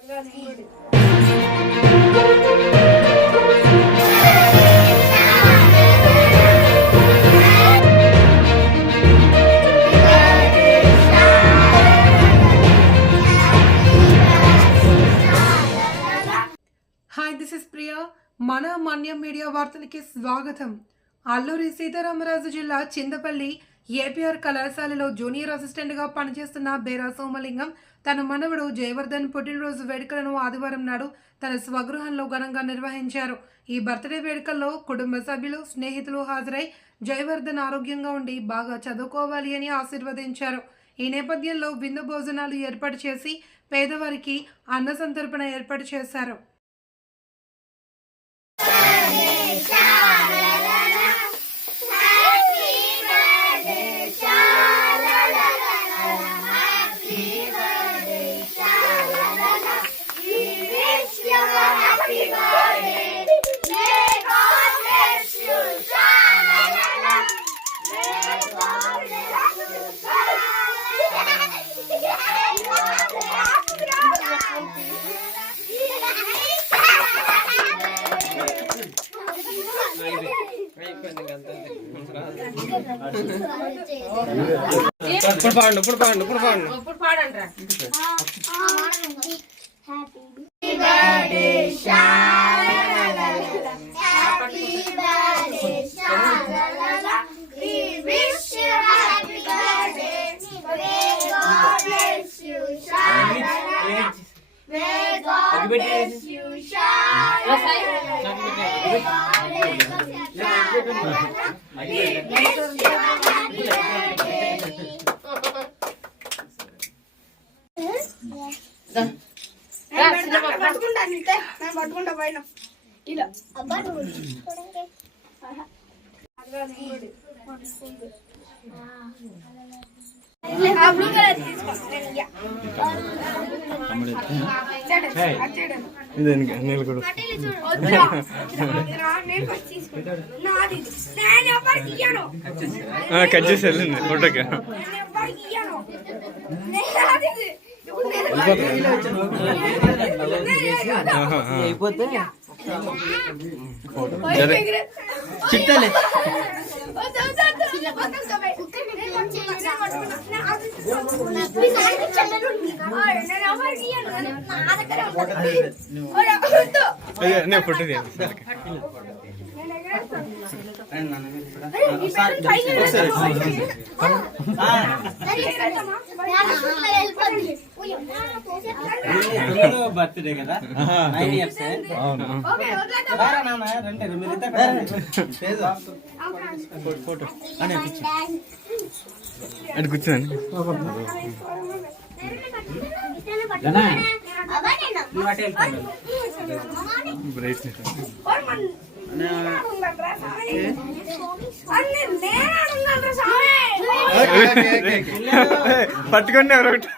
Hi, this is Priya. మన మన్యం media వార్తలకి స్వాగతం. అల్లూరి సీతారామరాజు జిల్లా చింతపల్లి ఏపీఆర్ కళాశాలలో జూనియర్ అసిస్టెంట్గా పనిచేస్తున్న బేరా సోమలింగం తన మనవడు జయవర్ధన్ పుట్టినరోజు వేడుకలను ఆదివారం నాడు తన స్వగృహంలో ఘనంగా నిర్వహించారు. ఈ బర్త్డే వేడుకల్లో కుటుంబ సభ్యులు, స్నేహితులు హాజరై జయవర్ధన్ ఆరోగ్యంగా ఉండి బాగా చదువుకోవాలి అని ఆశీర్వదించారు. ఈ నేపథ్యంలో విందు భోజనాలు ఏర్పాటు చేసి పేదవారికి అన్న సంతర్పణ ఏర్పాటు చేశారు. పట్టుకుంటా పైన ఇలా కట్ చేసి వెళ్ళండి ఫోటోకి. అయిపోతే చిట్టాలి నేను ఫోటో బర్త్డే కదా, 9 years. ఫోటో అది కూర్చోండి. పట్టుకోండి ఎవరొకటి.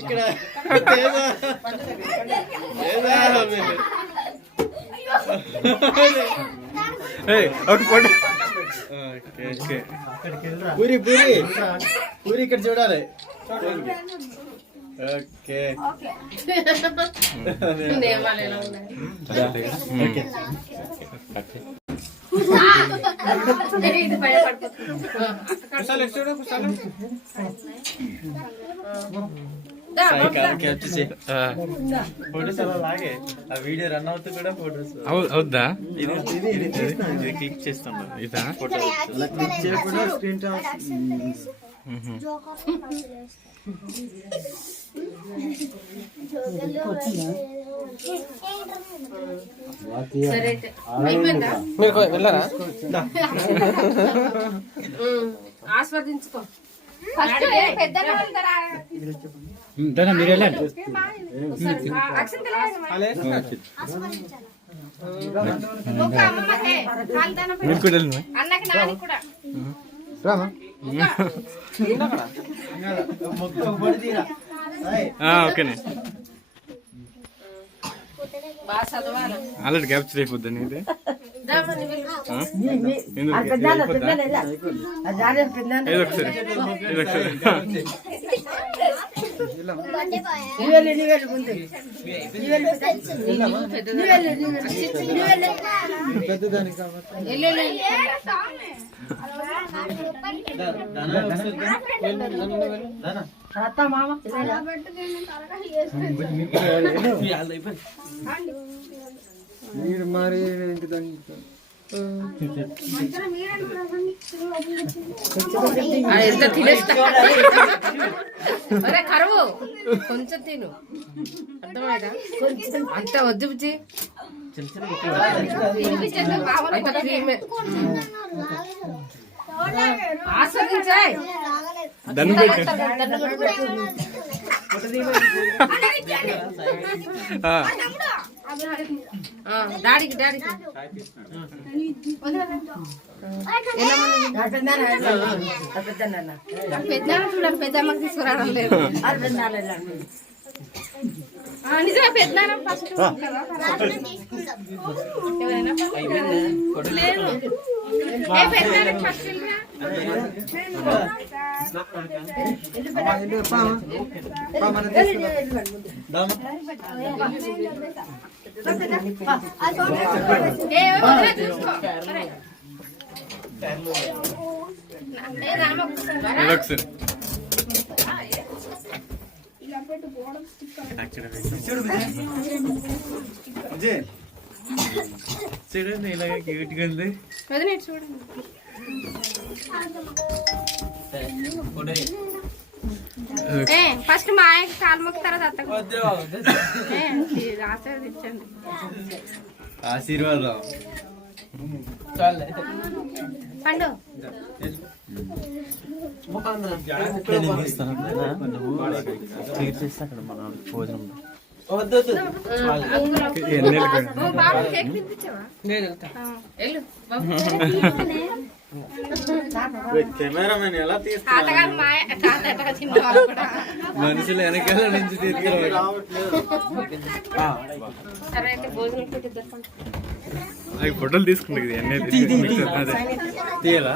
ఇక్కడ ఒక ఫోటో. పూరి పూరి పూరి ఇక్కడ చూడాలి. ఓకే ఫోటోస్ అలా లాగే ఆ వీడియో రన్ అవుతూ కూడా ఫోటోస్ అవుద్దా? ఇది క్లిక్ చేస్తాం. ఇదా ఫోటో క్లిక్ చేయకుండా స్క్రీన్ టచ్. మీరు వెళ్ళారా? ఆస్వాదించుకో. మీరు వెళ్ళండి. మీరు కూడా వెళ్ళండి. ఓకేనే. ఆల్రెడీ క్యాప్చర్ అయిపోద్దని ఇది. ఏదో ఒకసారి పెద్దదానికి కాబట్టి మీరు మరి ఇంటి దానికి ఎంత తినేస్తా అరే కరువు కొంచెం తిను అర్థమైందా అంత వద్దు బుజ్జి అంత క్రీమే ఆస్వాదించాయి దండం పెట్టు డాడీకి పెద్ద చూడండి పెద్దమ్మకి తీసుకురావడం లేదు నిజంగా పెద్ద ఫస్ట్ చూడండి ఇలాగ క్యూట్గా ఉంది. ఫస్ట్ మా ఆయనకి కాలు మొక్క తర్వాత అత్తకు ఆశీర్వదించండి. ఆశీర్వాదం పండు బాబు కేక్ తినిపించావా వెళ్ళు కెమెరామెన్ ఎలా తాతగారు మా తాత ఎట్టగా చిన్నవాళ్ళు కూడా మనుషులు వెనకాల నుంచి సరే అయితే భోజనం పెట్టిద్దాం. అవి ఫోటోలు తీసుకుంటాయి కదా ఎన్నో తీయాలా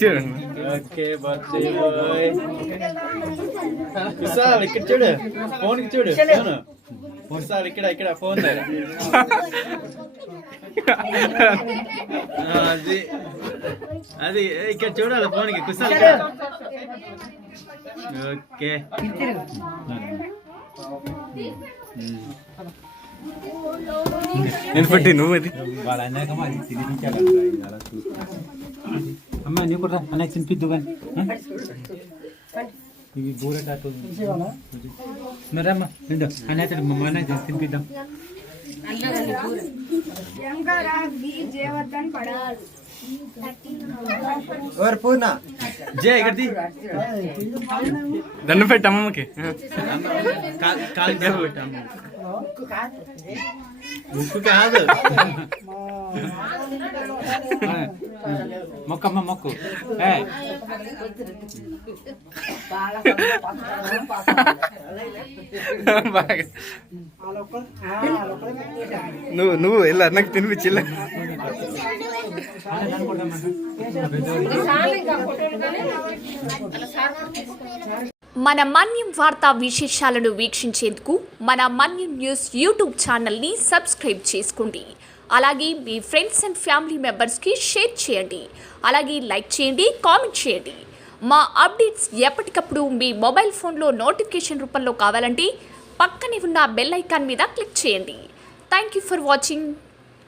చూడండి. ఓకే బర్త్డే బాయ్ కుసాల్ ఇక్కడ చూడు ఫోన్ కి చూడు ఫోన్ కుసాల్ ఇక్కడ ఫోన్ దగ్గర అది అది ఇక్కడ చూడాలి ఫోన్ కి కుసాల్ ఓకే నేను పట్టి నువ్వు అది వాళ్ళ అన్నాక అది తినిపించాలి అమ్మ నీకు కూడా అన్నయ్య తినిపిద్దు కానీ ఇవి బూరటాకు మరమ్మ నిండు అన్నయ్య మా అన్నయ్య తినిపిద్దాం పూర్ణ జే ఇక్కడ దండం పెట్టి అమ్మమ్మకి కాలు పెట్టు అమ్మ ఉప్పు కాదు మొక్కమ్మ మొక్కు బాగా నువ్వు వెళ్ళి అన్నకు తినిపించిల్ల మన మన్యం వార్తా విశేషాలను వీక్షించేందుకు మన మన్యం న్యూస్ యూట్యూబ్ ఛానల్ని సబ్స్క్రైబ్ చేసుకోండి. అలాగే మీ ఫ్రెండ్స్ అండ్ ఫ్యామిలీ మెంబర్స్కి షేర్ చేయండి. అలాగే లైక్ చేయండి, కామెంట్ చేయండి. మా అప్డేట్స్ ఎప్పటికప్పుడు మీ మొబైల్ ఫోన్లో నోటిఫికేషన్ రూపంలో కావాలంటే పక్కనే ఉన్న బెల్ ఐకాన్ మీద క్లిక్ చేయండి. Thank you for watching.